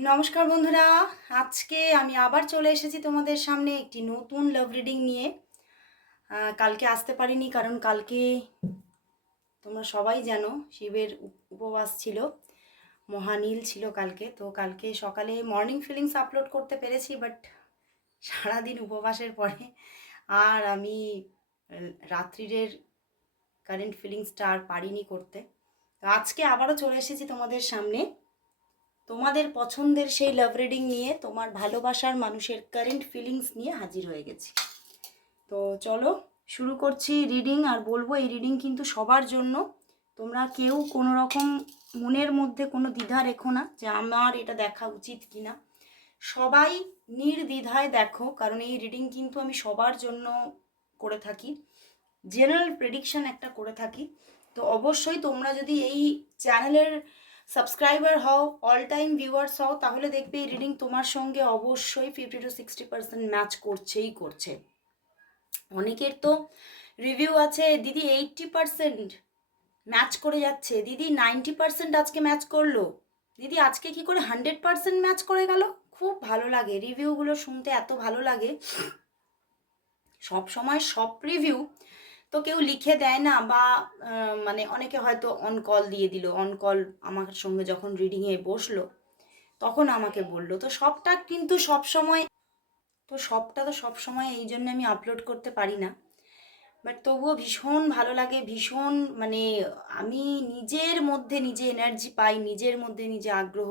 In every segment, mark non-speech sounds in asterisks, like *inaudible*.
নমস্কার বন্ধুরা, আজকে আমি আবার চলে এসেছি তোমাদের সামনে একটি নতুন লাভ রিডিং নিয়ে। কালকে আসতে পারিনি কারণ কালকে তোমরা সবাই জানো, শিবের উপ- উপবাস ছিল, মহানীল ছিল কালকে। তো কালকে সকালে মর্নিং ফিলিংস আপলোড করতে পেরেছি বাট সারাদিন উপবাসের পরে আর আমি রাত্রিরের কারেন্ট ফিলিংসটা আর পারিনি করতে। তো আজকে আবারও চলে এসেছি তোমাদের সামনে। তোমাদের পছন্দের সেই লাভ রিডিং নিয়ে তোমার ভালোবাসার মানুষের কারেন্ট ফিলিংস নিয়ে হাজির হয়ে গেছি। তো চলো শুরু করছি রিডিং আর বলব এই রিডিং কিন্তু সবার জন্য। তোমরা কেউ কোনো রকম মনের মধ্যে কোনো দ্বিধা রেখো না যে আমার এটা দেখা উচিত কি না সবাই নির্দ্বিধায় দেখো, কারণ এই রিডিং কিন্তু আমি সবার জন্য করে থাকি। জেনারেল প্রেডিকশন একটা করে থাকি। তো অবশ্যই তোমরা যদি এই চ্যানেলের সাবস্ক্রাইবার হও অল টাইম ভিউয়ার্স হও, তাহলে দেখবে এই রিডিং তোমার সঙ্গে অবশ্যই fifty to sixty percent match করছেই করছে। অনেকের তো রিভিউ আছে, দিদি এইটটি পার্সেন্ট ম্যাচ করে যাচ্ছে, দিদি নাইনটি পার্সেন্ট আজকে ম্যাচ করল, দিদি আজকে কি করে হান্ড্রেড পার্সেন্ট ম্যাচ করে গেল? খুব ভালো লাগে রিভিউগুলো শুনতে এত ভালো লাগে। সব সময় সব রিভিউ তো কেউ লিখে দেয় না বা মানে অনেকে হয়তো অন কল দিয়ে দিল অন কল আমার সঙ্গে যখন রিডিংয়ে বসল, তখন আমাকে বলল। তো সবটা কিন্তু সব সময় তো সবটা তো সব সময় এই জন্য আমি আপলোড করতে পারি না। বাট তবুও ভীষণ ভালো লাগে, ভীষণ মানে আমি নিজের মধ্যে নিজে এনার্জি পাই, নিজের মধ্যে নিজে আগ্রহ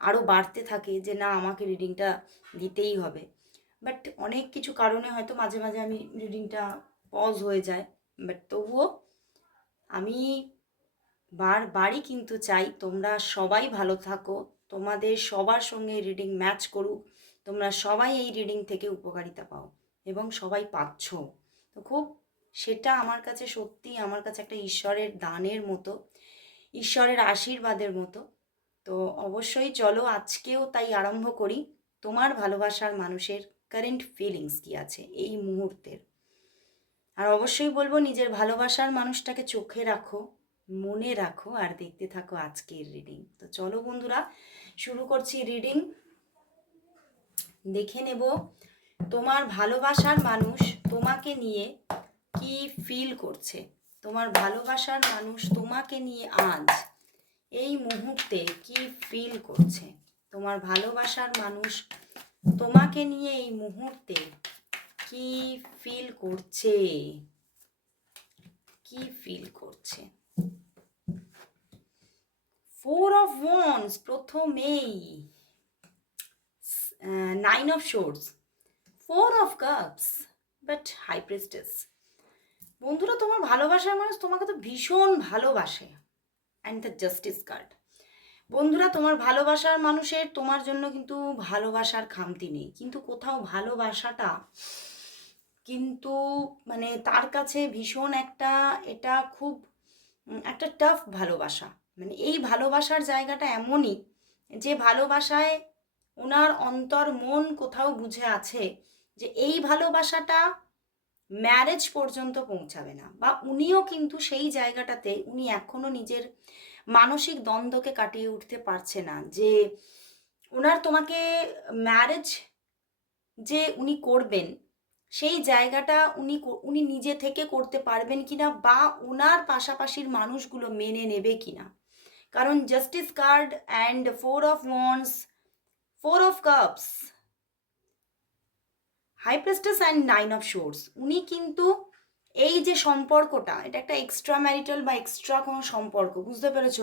আরও বাড়তে থাকে যে না, আমাকে রিডিংটা দিতেই হবে। বাট অনেক কিছু কারণে হয়তো মাঝে মাঝে আমি রিডিংটা পজ হয়ে যায়। বাট তবুও আমি বারবারই কিন্তু চাই তোমরা সবাই ভালো থাকো। তোমাদের সবার সঙ্গে রিডিং ম্যাচ করুক। তোমরা সবাই এই রিডিং থেকে উপকারিতা পাও এবং সবাই পাচ্ছ। তো খুব সেটা আমার কাছে সত্যি, আমার কাছে একটা ঈশ্বরের দানের মতো, ঈশ্বরের আশীর্বাদের মতো। তো অবশ্যই চলো, আজকেও তাই আরম্ভ করি। তোমার ভালোবাসার মানুষের কারেন্ট ফিলিংস কি আছে এই মুহূর্তের? আর অবশ্যই বলব নিজের ভালোবাসার মানুষটাকে চোখে রাখো, মনে রাখো আর দেখতে থাকো আজকের রিডিং তো চলো বন্ধুরা, শুরু করছি রিডিং দেখে নেব তোমার ভালোবাসার মানুষ তোমাকে নিয়ে কি ফিল করছে। তোমার ভালোবাসার মানুষ তোমাকে নিয়ে আজ এই মুহূর্তে কি ফিল করছে। তোমার ভালোবাসার মানুষ তোমাকে নিয়ে এই মুহূর্তে কি ফিল করছে? কি ফিল করছে? ফোর অফ ওয়ান্স প্রথমেই। Nine of swords four of cups but high priestess বন্ধুরা, তোমার ভালোবাসার মানুষ তোমাকে তো ভীষণ ভালোবাসে। অ্যান্ড দ্য জাস্টিস কার্ড বন্ধুরা, তোমার ভালোবাসার মানুষের তোমার জন্য কিন্তু ভালোবাসার খামতি নেই। কিন্তু কোথাও ভালোবাসাটা কিন্তু মানে তার কাছে ভীষণ একটা, এটা খুব একটা টাফ ভালোবাসা। মানে এই ভালোবাসার জায়গাটা এমনই যে ভালোবাসায় ওনার অন্তর মন কোথাও বুঝে আছে যে এই ভালোবাসাটা ম্যারেজ পর্যন্ত পৌঁছাবে না। বা উনিও কিন্তু সেই জায়গাটাতে, উনি এখনও নিজের মানসিক দ্বন্দ্বকে কাটিয়ে উঠতে পারছে না যে ওনার তোমাকে ম্যারেজ যে উনি করবেন সেই জায়গাটা উনি উনি নিজে থেকে করতে পারবেন কিনা বা ওনার পাশাপাশির মানুষগুলো মেনে নেবে কিনা। কারণ justice card and four of wands four of cups high priestess and nine of swords উনি কিন্তু এই যে সম্পর্কটা, এটা একটা এক্সট্রা ম্যারিটাল বা এক্সট্রা কোনো সম্পর্ক, বুঝতে পেরেছ?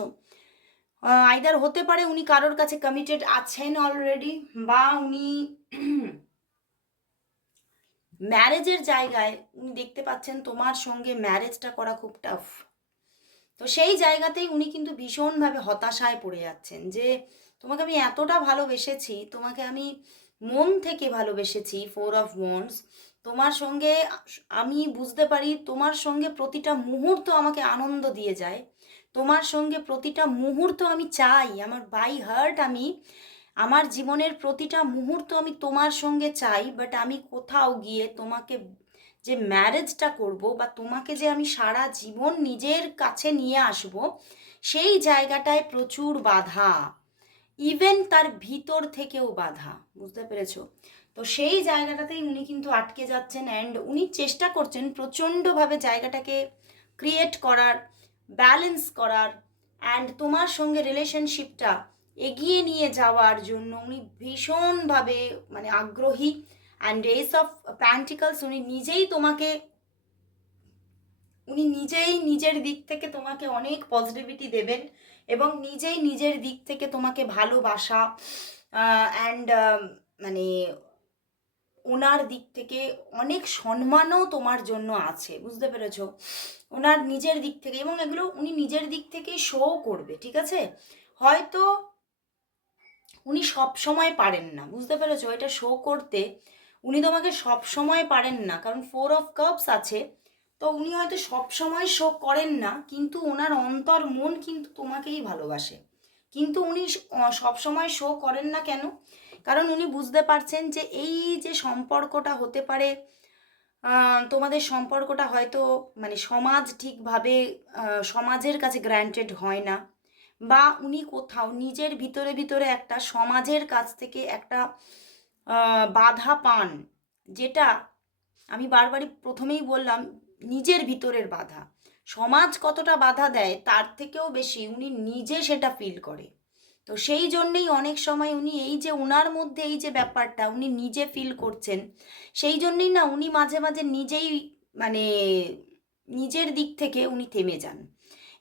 আইদার হতে পারে উনি কারোর কাছে কমিটেড আছেন অলরেডি বা উনি ম্যারেজের জায়গায় উনি দেখতে পাচ্ছেন তোমার সঙ্গে ম্যারেজটা করা খুব টাফ তো সেই জায়গাতেই উনি কিন্তু ভীষণভাবে হতাশায় পড়ে যাচ্ছেন যে তোমাকে আমি এতটা ভালোবেসেছি, তোমাকে আমি মন থেকে ভালোবেসেছি ফোর অফ ওয়ান্স তোমার সঙ্গে আমি বুঝতে পারি তোমার সঙ্গে প্রতিটা মুহূর্ত আমাকে আনন্দ দিয়ে যায়, তোমার সঙ্গে প্রতিটা মুহূর্ত আমি চাই, আমার বাই হার্ট আমি আমার জীবনের প্রতিটা মুহূর্ত আমি তোমার সঙ্গে চাই বাট আমি কোথাও গিয়ে তোমাকে যে ম্যারেজটা করব বা তোমাকে যে আমি সারা জীবন নিজের কাছে নিয়ে আসব, সেই জায়গাটায় প্রচুর বাধা। ইভেন তার ভিতর থেকেও বাধা, বুঝতে পেরেছ? তো সেই জায়গাটাতেই উনি কিন্তু আটকে যাচ্ছেন অ্যান্ড উনি চেষ্টা করছেন প্রচণ্ডভাবে জায়গাটাকে ক্রিয়েট করার ব্যালেন্স করার অ্যান্ড তোমার সঙ্গে রিলেশনশিপটা এগিয়ে নিয়ে যাওয়ার জন্য উনি ভীষণভাবে মানে আগ্রহী অ্যান্ড এস অফ প্যান্টিকলস উনি নিজেই তোমাকে, উনি নিজেই নিজের দিক থেকে তোমাকে অনেক পজিটিভিটি দেবেন এবং নিজেই নিজের দিক থেকে তোমাকে ভালোবাসা অ্যান্ড মানে ওনার দিক থেকে অনেক সম্মানও তোমার জন্য আছে, বুঝতে পেরেছ? ওনার নিজের দিক থেকে এবং এগুলো উনি নিজের দিক থেকেই শো করবে, ঠিক আছে? হয়তো উনি সব সময় পারেন না। বুঝতে পেরেছ? এটা শো করতে উনি তোমাকে সব সময় পারেন না, কারণ ফোর অফ কাপস আছে। তো উনি হয়তো সব সময় শো করেন না, কিন্তু ওনার অন্তর, মন কিন্তু তোমাকেই ভালোবাসে। কিন্তু উনি সব সময় শো করেন না কেন? কারণ উনি বুঝতে পারছেন যে এই যে সম্পর্কটা হতে পারে তোমাদের সম্পর্কটা হয়তো মানে সমাজ ঠিকভাবে সমাজের কাছে গ্র্যান্টেড হয় না। বা উনি কোথাও নিজের ভিতরে ভিতরে একটা সমাজের কাছ থেকে একটা বাধা পান, যেটা আমি বারবারই প্রথমেই বললাম, নিজের ভিতরের বাধা। সমাজ কতটা বাধা দেয়, তার থেকেও বেশি উনি নিজে সেটা ফিল করে। তো সেই জন্যেই অনেক সময় উনি এই যে উনার মধ্যে এই যে ব্যাপারটা উনি নিজে ফিল করছেন, সেই জন্যেই না উনি মাঝে মাঝে নিজেই মানে নিজের দিক থেকে উনি থেমে যান।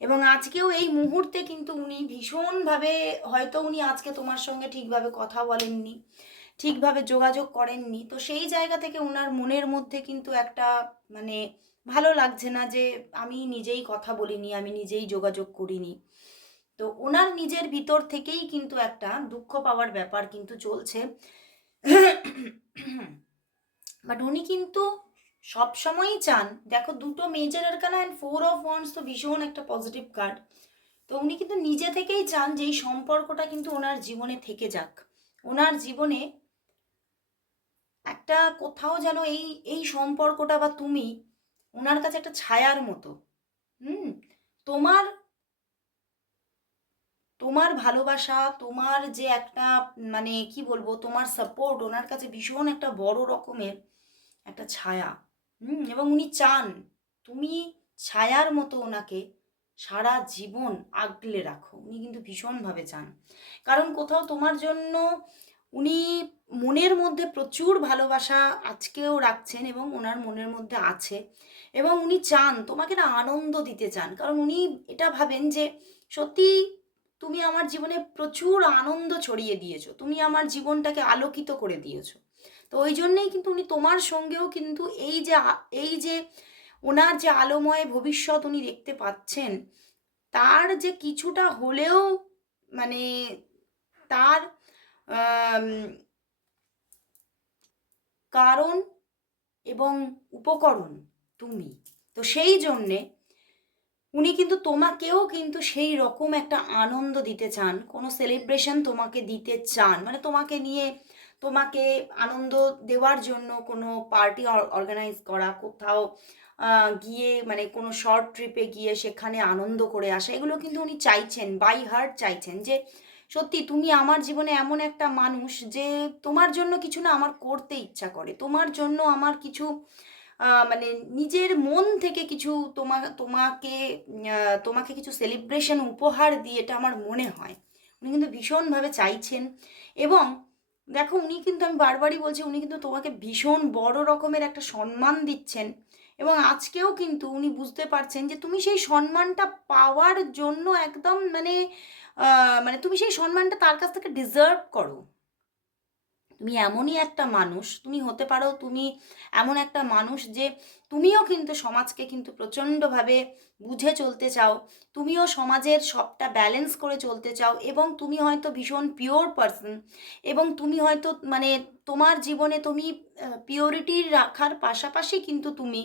এবং আজকেও এই মুহূর্তে কিন্তু উনি ভীষণভাবে, হয়তো উনি আজকে তোমার সঙ্গে ঠিকভাবে কথা বলেননি, ঠিকভাবে যোগাযোগ করেননি। তো সেই জায়গা থেকে ওনার মনের মধ্যে কিন্তু একটা মানে ভালো লাগছে না যে আমি নিজেই কথা বলিনি, আমি নিজেই যোগাযোগ করিনি। তো ওনার নিজের ভিতর থেকেই কিন্তু একটা দুঃখ পাওয়ার ব্যাপার কিন্তু চলছে। *coughs* বাট উনি কিন্তু সব সময়ই চান। দেখো, দুটো major arcana and four of wands তো ভীষণ একটা পজিটিভ কার্ড তো উনি কিন্তু নিজে থেকেই চান যে এই সম্পর্কটা কিন্তু ওনার জীবনে থেকে যাক। ওনার জীবনে একটা কোথাও যেন এই এই সম্পর্কটা বা তুমি ওনার কাছে একটা ছায়ার মতো। হুম? তোমার তোমার ভালোবাসা, তোমার যে একটা মানে কি বলব, তোমার সাপোর্ট ওনার কাছে ভীষণ একটা বড় রকমের একটা ছায়া। হুম, এবং উনি চান, তুমি ছায়ার মতো ওনাকে সারা জীবন আগলে রাখো। উনি কিন্তু ভীষণভাবে চান। কারণ কোথাও তোমার জন্য উনি মনের মধ্যে প্রচুর ভালোবাসা আজকেও রাখছেন এবং ওনার মনের মধ্যে আছে। এবং উনি চান, তোমাকে না আনন্দ দিতে চান। কারণ উনি এটা ভাবেন যে, সত্যি তুমি আমার জীবনে প্রচুর আনন্দ ছড়িয়ে দিয়েছ। তুমি আমার জীবনটাকে আলোকিত করে দিয়েছ। তো ওই জন্যেই কিন্তু উনি তোমার সঙ্গেও কিন্তু এই যে এই যে ওনার যে আলোময় ভবিষ্যৎ উনি দেখতে পাচ্ছেন, তার যে কিছুটা হলেও মানে তার কারণ এবং উপকরণ তুমি। তো সেই জন্যে উনি কিন্তু তোমাকেও কিন্তু সেই রকম একটা আনন্দ দিতে চান, কোনো সেলিব্রেশন তোমাকে দিতে চান মানে তোমাকে নিয়ে তোমাকে আনন্দ দেওয়ার জন্য কোনো পার্টি অর্গানাইজ করা, কোথাও গিয়ে মানে কোনো শর্ট ট্রিপে গিয়ে সেখানে আনন্দ করে আসা, এগুলো কিন্তু উনি চাইছেন বাই হার্ট চাইছেন যে, সত্যি তুমি আমার জীবনে এমন একটা মানুষ যে তোমার জন্য কিছু না আমার করতে ইচ্ছা করে, তোমার জন্য আমার কিছু মানে নিজের মন থেকে কিছু তোমা, তোমাকে তোমাকে কিছু সেলিব্রেশন উপহার দিয়ে এটা আমার মনে হয়। উনি কিন্তু ভীষণভাবে চাইছেন এবং দেখো, উনি কিন্তু আমি বারবারই বলছি, উনি কিন্তু তোমাকে ভীষণ বড় রকমের একটা সম্মান দিচ্ছেন। এবং আজকেও কিন্তু উনি বুঝতে পারছেন যে তুমি সেই সম্মানটা পাওয়ার জন্য একদম মানে মানে তুমি সেই সম্মানটা তার কাছ থেকে ডিজার্ভ করো। তুমি এমনই একটা মানুষ, তুমি হতে পারো, তুমি এমন একটা মানুষ যে তুমিও কিন্তু সমাজকে কিন্তু প্রচণ্ডভাবে বুঝে চলতে চাও, তুমিও সমাজের সবটা ব্যালেন্স করে চলতে চাও এবং তুমি হয়তো ভীষণ পিওর পারসন এবং তুমি হয়তো মানে তোমার জীবনে তুমি পিওরিটি রাখার পাশাপাশি কিন্তু তুমি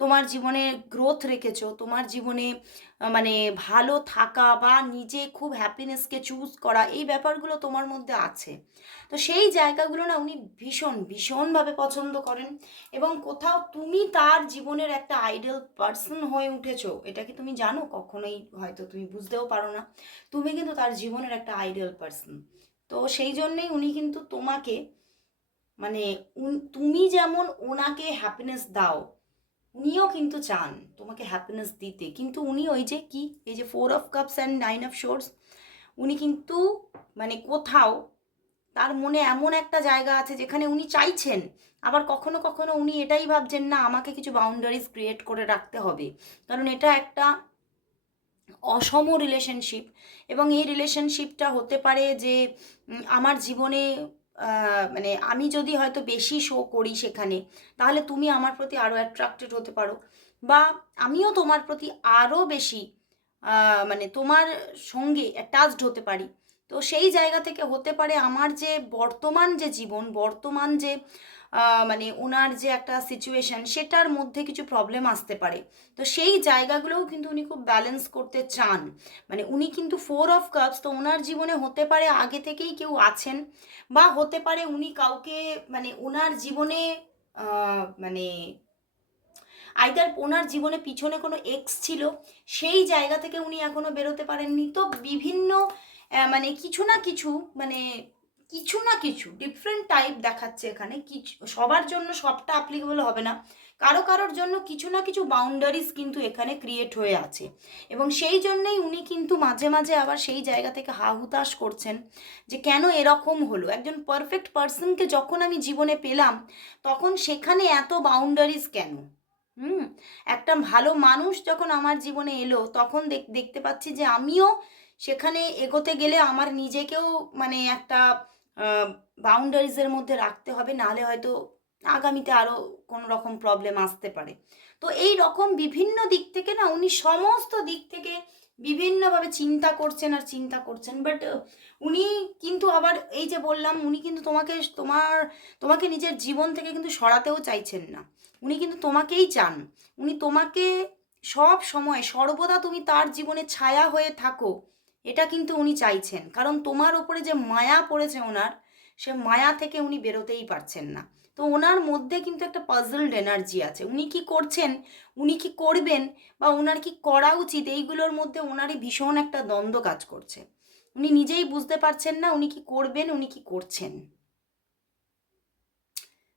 তোমার জীবনে গ্রোথ রেখেছো, তোমার জীবনে মানে ভালো থাকা বা নিজে খুব হ্যাপিনেসকে চুজ করা, এই ব্যাপারগুলো তোমার মধ্যে আছে। তো সেই জায়গাগুলো না উনি ভীষণ, ভীষণভাবে পছন্দ করেন এবং কোথাও তুমি তার জীবনের একটা আইডল পার্সন হয়ে উঠেছো, এটা কি তুমি জানো? কখনোই হয়তো তুমি বুঝতেও পারো না। তুমি কিন্তু তার জীবনের একটা আইডল পার্সন তো সেই জন্যেই উনি কিন্তু তোমাকে মানে তুমি যেমন ওনাকে হ্যাপিনেস দাও উনিও কিন্তু চান তোমাকে হ্যাপিনেস দিতে। কিন্তু উনি ওই যে কি? এই যে four of cups and nine of swords উনি কিন্তু মানে কোথাও তার মনে এমন একটা জায়গা আছে যেখানে উনি চাইছেন, আবার কখনো কখনো উনি এটাই ভাবছেন না, আমাকে কিছু বাউন্ডারিজ ক্রিয়েট করে রাখতে হবে। কারণ এটা একটা অসম রিলেশনশিপ এবং এই রিলেশনশিপটা হতে পারে যে আমার জীবনে মানে আমি যদি হয়তো বেশি শো করি সেখানে, তাহলে তুমি আমার প্রতি আরও অ্যাট্রাক্টেড হতে পারো। বা আমিও তোমার প্রতি আরও বেশি মানে তোমার সঙ্গে অ্যাটাচড হতে পারি। তো সেই জায়গা থেকে হতে পারে আমার যে বর্তমান যে জীবন, বর্তমান যে মানে ওনার যে একটা সিচুয়েশন সেটার মধ্যে কিছু প্রবলেম আসতে পারে। তো সেই জায়গাগুলোও কিন্তু উনি খুব ব্যালেন্স করতে চান। মানে উনি কিন্তু ফোর অফ কাপস তো ওনার জীবনে হতে পারে আগে থেকেই কেউ আছেন, বা হতে পারে উনি কাউকে মানে ওনার জীবনে মানে আইদার ওনার জীবনে পিছনে কোনো এক্স ছিল, সেই জায়গা থেকে উনি এখনও বেরোতে পারেননি। তো বিভিন্ন মানে কিছু না কিছু মানে কিছু না কিছু ডিফারেন্ট টাইপ দেখাচ্ছে এখানে। কিছু, সবার জন্য সবটা অ্যাপ্লিকেবল হবে না। কারও কারোর জন্য কিছু না কিছু বাউন্ডারিজ কিন্তু এখানে ক্রিয়েট হয়ে আছে। এবং সেই জন্যেই উনি কিন্তু মাঝে মাঝে আবার সেই জায়গা থেকে হা হুতাশ করছেন যে কেন এরকম হলো? একজন পারফেক্ট পার্সনকে যখন আমি জীবনে পেলাম, তখন সেখানে এত বাউন্ডারিজ কেন? হুম, একটা ভালো মানুষ যখন আমার জীবনে এলো, তখন দেখ- দেখতে পাচ্ছি যে আমিও সেখানে এগোতে গেলে আমার নিজেকেও মানে একটা বাউন্ডারিজের মধ্যে রাখতে হবে, নাহলে হয়তো আগামীতে আরও কোনো রকম প্রবলেম আসতে পারে। তো এই রকম বিভিন্ন দিক থেকে না, উনি সমস্ত দিক থেকে বিভিন্নভাবে চিন্তা করছেন আর চিন্তা করছেন। বাট উনি কিন্তু আবার এই যে বললাম, উনি কিন্তু তোমাকে, তোমার, তোমাকে নিজের জীবন থেকে কিন্তু সরাতেও চাইছেন না। উনি কিন্তু তোমাকেই চান। উনি তোমাকে সব সময়, সর্বদা তুমি তার জীবনে ছায়া হয়ে থাকো। এটা কিন্তু উনি চাইছেন। কারণ তোমার ওপরে যে মায়া পড়েছে ওনার, সে মায়া থেকে উনি বেরোতেই পারছেন না। তো ওনার মধ্যে কিন্তু একটা পাজলড এনার্জি আছে। উনি কি করছেন, উনি কি করবেন বা ওনার কি করা উচিত, এইগুলোর মধ্যে ওনারই ভীষণ একটা দ্বন্দ্ব কাজ করছে। উনি নিজেই বুঝতে পারছেন না উনি কি করবেন, উনি কি করছেন।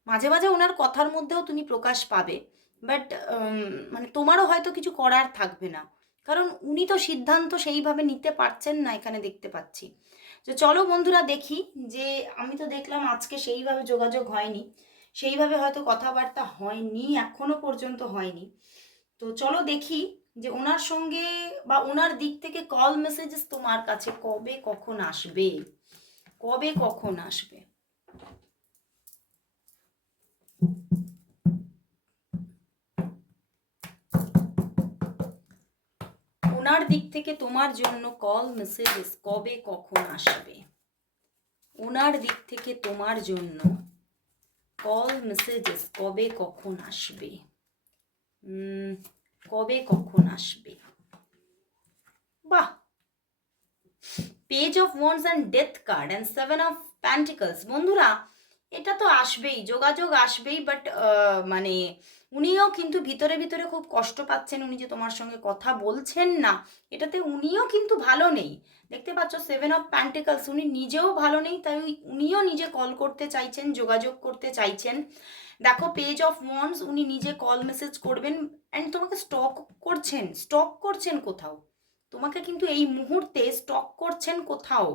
মাঝে মাঝে ওনার কথার মধ্যেও তুমি প্রকাশ পাবে। বাট মানে তোমারও হয়তো কিছু করার থাকবে না। কারণ উনি তো সিদ্ধান্ত সেইভাবে নিতে পারছেন না এখানে দেখতে পাচ্ছি। তো চলো বন্ধুরা দেখি যে আমি তো দেখলাম আজকে সেইভাবে যোগাযোগ হয়নি। সেইভাবে হয়তো কথাবার্তা হয়নি, এখনও পর্যন্ত হয়নি। তো চলো দেখি যে ওনার সঙ্গে বা ওনার দিক থেকে কল মেসেজেস তোমার কাছে কবে কখন আসবে? কবে কখন আসবে? ওনার দিক থেকে তোমার জন্য কল মেসেজেস কবে, কখন আসবে? ওনার দিক থেকে তোমার জন্য কল মেসেজেস কবে, কখন আসবে? কবে, কখন আসবে? বাহ! Page of wands and death card and seven of pentacles বন্ধুরা এটা তো আসবেই, যোগাযোগ আসবেই বাট মানে উনিও কিন্তু ভিতরে ভিতরে খুব কষ্ট পাচ্ছেন উনি যে তোমার সঙ্গে কথা বলছেন না। এটাতে উনিও কিন্তু ভালো নেই। দেখতে পাচ্ছ সেভেন অফ প্যান্টিকলস উনি নিজেও ভালো নেই, তাই উনিও নিজে কল করতে চাইছেন, যোগাযোগ করতে চাইছেন। দেখো পেজ অফ ওয়ান্স উনি নিজে কল মেসেজ করবেন অ্যান্ড তোমাকে স্টক করছেন স্টক করছেন কোথাও। তোমাকে কিন্তু এই মুহূর্তে স্টক করছেন কোথাও।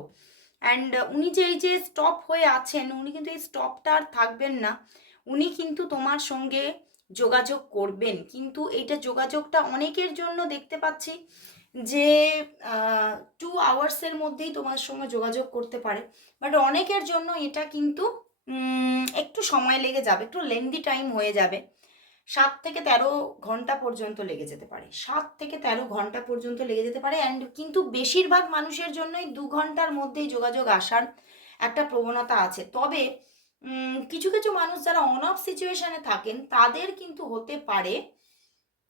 অ্যান্ড উনি যে এই যে স্টপ হয়ে আছেন, উনি কিন্তু এই স্টপটা আর থাকবেন না। উনি কিন্তু তোমার সঙ্গে যোগাযোগ করবেন। কিন্তু এইটা যোগাযোগটা অনেকের জন্য দেখতে পাচ্ছি যে টু আওয়ার্সের মধ্যেই তোমার সঙ্গে যোগাযোগ করতে পারে। বাট অনেকের জন্য এটা কিন্তু একটু সময় লেগে যাবে, একটু লেন্দি টাইম হয়ে যাবে। সাত থেকে তেরো ঘণ্টা পর্যন্ত লেগে যেতে পারে। সাত থেকে তেরো ঘণ্টা পর্যন্ত লেগে যেতে পারে অ্যান্ড কিন্তু বেশিরভাগ মানুষের জন্যই দু ঘণ্টার মধ্যেই যোগাযোগ আসার একটা প্রবণতা আছে। তবে কিছু কিছু মানুষ যারা অন অফ সিচুয়েশনে থাকেন, তাদের কিন্তু হতে পারে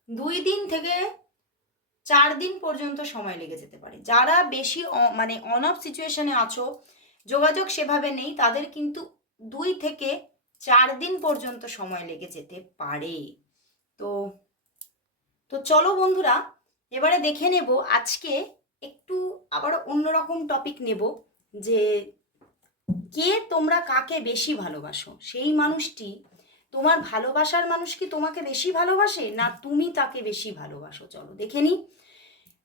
দুই দিন থেকে চার দিন পর্যন্ত সময় লেগে যেতে পারে। যারা বেশি মানে অন অফ সিচুয়েশনে আছো, যোগাযোগ সেভাবে নেই, তাদের কিন্তু দুই থেকে চার দিন পর্যন্ত সময় লেগে যেতে পারে। তো তো চলো বন্ধুরা, এবারে দেখে নেব, আজকে একটু আবার অন্যরকম টপিক নেব, যে কে তোমরা কাকে বেশি ভালোবাসো? সেই মানুষটি, তোমার ভালোবাসার মানুষ কি তোমাকে বেশি ভালোবাসে, না তুমি তাকে বেশি ভালোবাসো? চলো দেখে নি।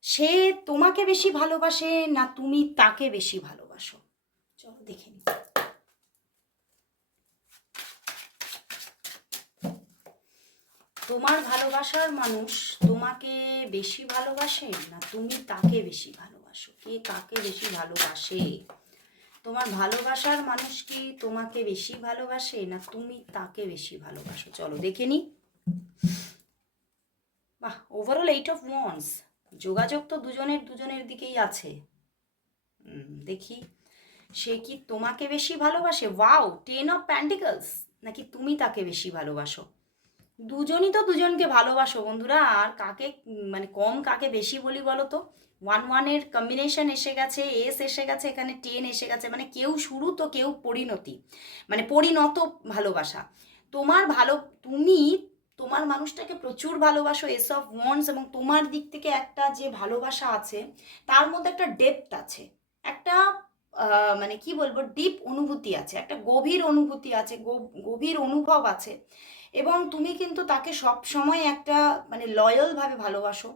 সে তোমাকে বেশি ভালোবাসে, না তুমি তাকে বেশি ভালোবাসো? চলো দেখে নি। তোমার ভালোবাসার মানুষ তোমাকে বেশি ভালোবাসে না তুমি তাকে বেশি ভালোবাসো? কে কাকে বেশি ভালোবাসে? তোমার ভালোবাসার মানুষ কি তোমাকে বেশি ভালোবাসে না তুমি তাকে বেশি ভালোবাসো? চলো দেখে নি। বাহ ওভারঅল এইট অফ ওয়ান্স যোগাযোগ তো দুজনের দুজনের দিকেই আছে। দেখি। সে কি তোমাকে বেশি ভালোবাসে? ওয়াও টেন অফ প্যান্টিকলস নাকি তুমি তাকে বেশি ভালোবাসো? দুজনই তো দুজনকে ভালোবাসো বন্ধুরা, আর কাকে মানে কম কাকে বেশি বলি বলো তো ওয়ান ওয়ানের কম্বিনেশন এসে গেছে এস এসে গেছে, এখানে টেন এসে গেছে মানে কেউ শুরু তো কেউ পরিণতি মানে পরিণত ভালোবাসা। তোমার ভালো, তুমি, তোমার মানুষটাকে প্রচুর ভালোবাসো এস অফ ওয়ান্স এবং তোমার দিক থেকে একটা যে ভালোবাসা আছে, তার মধ্যে একটা ডেপথ আছে, একটা মানে কি বলব ডিপ অনুভূতি আছে, একটা গভীর অনুভূতি আছে গভীর অনুভব আছে। এবং তুমি কিন্তু তাকে সব সময় একটা মানে লয়ালভাবে ভালোবাসো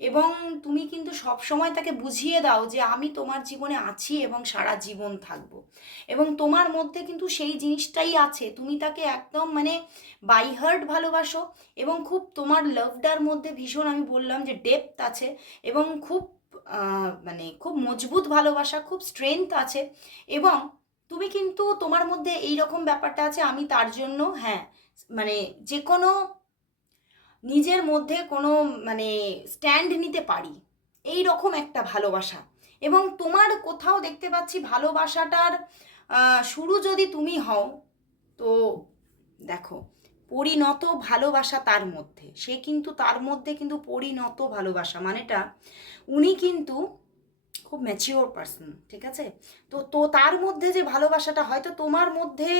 এবং তুমি কিন্তু সব সময় তাকে বুঝিয়ে দাও যে আমি তোমার জীবনে আছি এবং সারা জীবন থাকব। এবং তোমার মধ্যে কিন্তু সেই জিনিসটাই আছে, তুমি তাকে একদম মানে বাই হার্ট ভালোবাসো এবং খুব তোমার লাভটার মধ্যে ভীষণ আমি বললাম যে ডেপথ আছে এবং খুব মানে খুব মজবুত ভালোবাসা, খুব স্ট্রেংথ আছে এবং তুমি কিন্তু তোমার মধ্যে এই রকম ব্যাপারটা আছে, আমি তার জন্য হ্যাঁ মানে যে কোনো নিজের মধ্যে কোনো মানে স্ট্যান্ড নিতে পারি। এই রকম একটা ভালোবাসা। এবং তোমার কোথাও দেখতে পাচ্ছি ভালোবাসাটার শুরু যদি তুমি হও, তো দেখো, পরিণত ভালোবাসা তার মধ্যে। সে কিন্তু তার মধ্যে কিন্তু পরিণত ভালোবাসা। মানেটা উনি কিন্তু খুব ম্যাচিওর পার্সন ঠিক আছে? তো তো তার মধ্যে যে ভালোবাসাটা হয়তো তোমার মধ্যে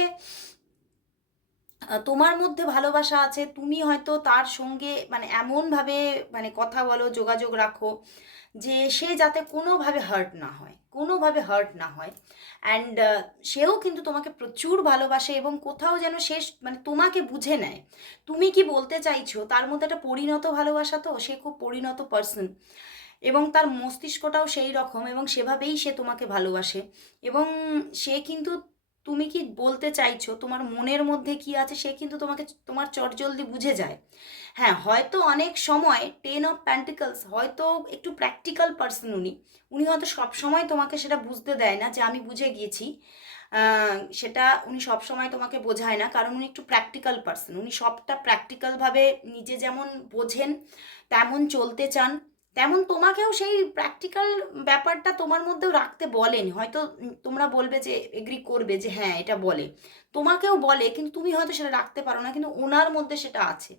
তোমার মধ্যে ভালোবাসা আছে, তুমি হয়তো তার সঙ্গে মানে এমনভাবে মানে কথা বলো, যোগাযোগ রাখো যে সে যাতে কোনোভাবে হার্ট না হয়, কোনোভাবে হার্ট না হয়। অ্যান্ড সেও কিন্তু তোমাকে প্রচুর ভালোবাসে এবং কোথাও যেন সে মানে তোমাকে বুঝে নেয়। তুমি কি বলতে চাইছো? তার মধ্যে একটা পরিণত ভালোবাসা তো, সে খুব পরিণত পার্সন এবং তার মস্তিষ্কটাও সেই রকম এবং সেভাবেই সে তোমাকে ভালোবাসে। এবং সে কিন্তু তুমি কি বলতে চাইছো? তোমার মনের মধ্যে কি আছে সে কিন্তু তোমাকে তোমার চটজলদি বুঝে যায়। হ্যাঁ হয়তো অনেক সময় টেন অফ প্যান্টিকলস হয়তো একটু প্র্যাকটিক্যাল পার্সন উনি উনি হয়তো সব সময় তোমাকে সেটা বুঝতে দেয় না যে আমি বুঝে গিয়েছি। সেটা উনি সব সময় তোমাকে বোঝায় না, কারণ উনি একটু প্র্যাকটিক্যাল পার্সন উনি সবটা প্র্যাকটিক্যালভাবে নিজে যেমন বোঝেন, তেমন চলতে চান। তেমন তোমাকেও সেই প্র্যাকটিক্যাল ব্যাপারটা তোমার মধ্যেও রাখতে বলেন। হয়তো তোমরা বলবে যে এগ্রি করবে যে হ্যাঁ এটা বলে। তোমাকেও বলে, কিন্তু তুমি হয়তো সেটা রাখতে পারো না, কিন্তু ওনার মধ্যে সেটা আছে।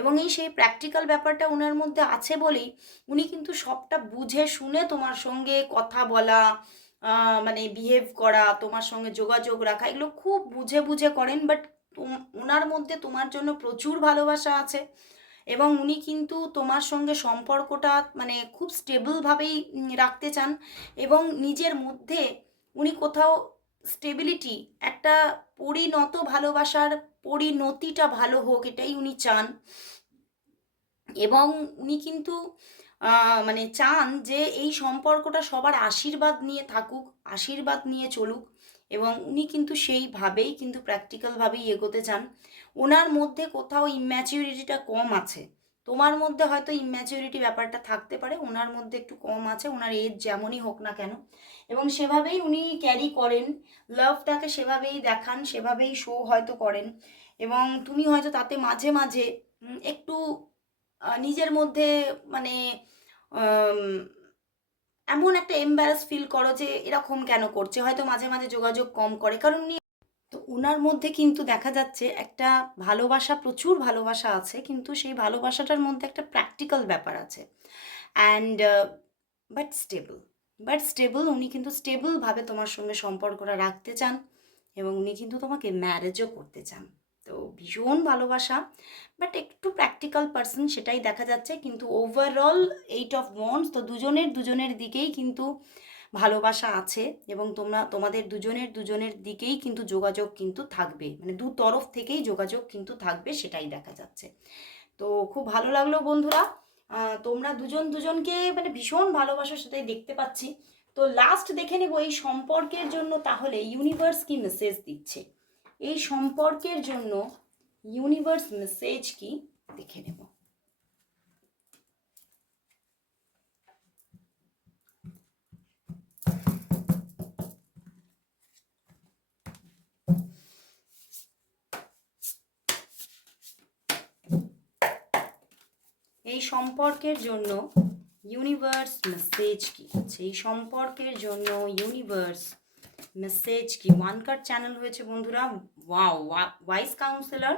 এবং এই সেই প্র্যাকটিক্যাল ব্যাপারটা ওনার মধ্যে আছে বলেই উনি কিন্তু সবটা বুঝে শুনে তোমার সঙ্গে কথা বলা মানে বিহেভ করা, তোমার সঙ্গে যোগাযোগ রাখা, এগুলো খুব বুঝে বুঝে করেন। বাট ওনার মধ্যে তোমার জন্য প্রচুর ভালোবাসা আছে। এবং উনি কিন্তু তোমার সঙ্গে সম্পর্কটা মানে খুব স্টেবলভাবেই রাখতে চান এবং নিজের মধ্যে উনি কোথাও স্টেবিলিটি একটা পরিণত ভালোবাসার পরিণতিটা ভালো হোক এটাই উনি চান। এবং উনি কিন্তু মানে চান যে এই সম্পর্কটা সবার আশীর্বাদ নিয়ে থাকুক, আশীর্বাদ নিয়ে চলুক এবং উনি কিন্তু সেইভাবেই কিন্তু প্র্যাকটিক্যালভাবেই এগোতে চান। ওনার মধ্যে কোথাও ইম্যাচিউরিটিটা কম আছে। তোমার মধ্যে হয়তো ইম্যাচিউরিটি ব্যাপারটা থাকতে পারে ওনার মধ্যে একটু কম আছে ওনার এজ যেমনই হোক না কেন। এবং সেভাবেই উনি ক্যারি করেন লাভটাকে সেভাবেই দেখান, সেভাবেই শো হয়তো করেন। এবং তুমি হয়তো তাতে মাঝে মাঝে একটু নিজের মধ্যে মানে এমন একটা এম্বারাস ফিল করো যে এরকম কেন করছে? হয়তো মাঝে মাঝে যোগাযোগ কম করে। কারণ উনি তো ওনার মধ্যে কিন্তু দেখা যাচ্ছে একটা ভালোবাসা, প্রচুর ভালোবাসা আছে, কিন্তু সেই ভালোবাসাটার মধ্যে একটা প্র্যাকটিক্যাল ব্যাপার আছে। And but stable but stable উনি কিন্তু স্টেবলভাবে তোমার সঙ্গে সম্পর্কটা রাখতে চান এবং উনি কিন্তু তোমাকে ম্যারেজও করতে চান। তো ভীষণ ভালোবাসা বাট একটু প্র্যাকটিক্যাল পার্সন সেটাই দেখা যাচ্ছে, কিন্তু ওভারঅল এইট অফ ওয়ান্স তো দুজনের দুজনের দিকেই কিন্তু ভালোবাসা আছে এবং তোমরা, তোমাদের দুজনের দুজনের দিকেই কিন্তু যোগাযোগ কিন্তু থাকবে। মানে দু তরফ থেকেই যোগাযোগ কিন্তু থাকবে সেটাই দেখা যাচ্ছে। তো খুব ভালো লাগল বন্ধুরা। তোমরা দুজন দুজনকে মানে ভীষণ ভালোবাসো সেটাই দেখতে পাচ্ছি। তো লাস্ট দেখে নেব এই সম্পর্কের জন্য তাহলে ইউনিভার্স কি মেসেজ দিচ্ছে? এই সম্পর্কের জন্য ইউনিভার্স মেসেজ কি? দেখে নেব। এই সম্পর্কের জন্য ইউনিভার্স মেসেজ কি? আছে এই সম্পর্কের জন্য ইউনিভার্স মেসেজ কি? ওয়ান কার্ড চ্যানেল হয়েছে বন্ধুরা। Wow wise councillor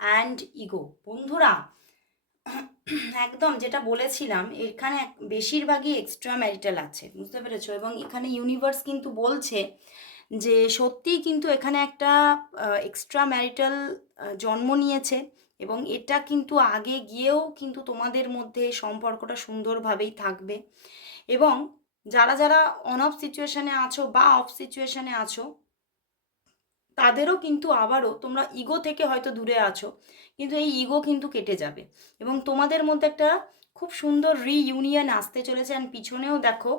and ego বন্ধুরা, একদম যেটা বলেছিলাম, এখানে বেশিরভাগই এক্সট্রা ম্যারিটাল আছে, বুঝতে পেরেছ? এবং এখানে ইউনিভার্স কিন্তু বলছে যে সত্যিই কিন্তু এখানে একটা এক্সট্রা ম্যারিটাল জন্ম নিয়েছে। এবং এটা কিন্তু আগে গিয়েও কিন্তু তোমাদের মধ্যে সম্পর্কটা সুন্দরভাবেই থাকবে। এবং যারা যারা অন অফ সিচুয়েশানে আছো বা অফ সিচুয়েশানে আছো, তাদেরও কিন্তু আবারও তোমরা ইগো থেকে হয়তো দূরে আছো, কিন্তু এই ইগো কিন্তু কেটে যাবে। এবং তোমাদের মধ্যে একটা খুব সুন্দর রিইউনিয়ন আসতে চলেছে অ্যান্ড পিছনেও দেখো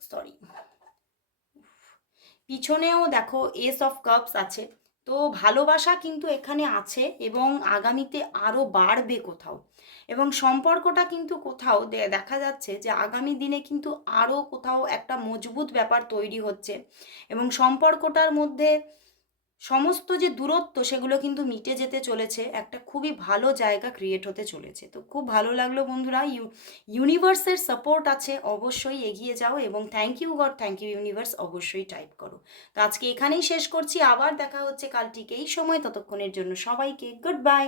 সরি পিছনেও দেখো এস অফ কাপস আছে। তো ভালোবাসা কিন্তু এখানে আছে এবং আগামীতে আরও বাড়বে কোথাও। এবং সম্পর্কটা কিন্তু কোথাও দেখা যাচ্ছে যে আগামী দিনে কিন্তু আরও কোথাও একটা মজবুত ব্যাপার তৈরি হচ্ছে। এবং সম্পর্কটার মধ্যে সমস্ত যে দূরত্ব, সেগুলো কিন্তু মিটে যেতে চলেছে। একটা খুবই ভালো জায়গা ক্রিয়েট হতে চলেছে। তো খুব ভালো লাগল বন্ধুরা। ইউ ইউনিভার্সের সাপোর্ট আছে, অবশ্যই এগিয়ে যাও এবং thank you God thank you universe অবশ্যই টাইপ করো। তো আজকে এখানেই শেষ করছি। আবার দেখা হচ্ছে কাল ঠিক এই সময়। ততক্ষণের জন্য সবাইকে গুড বাই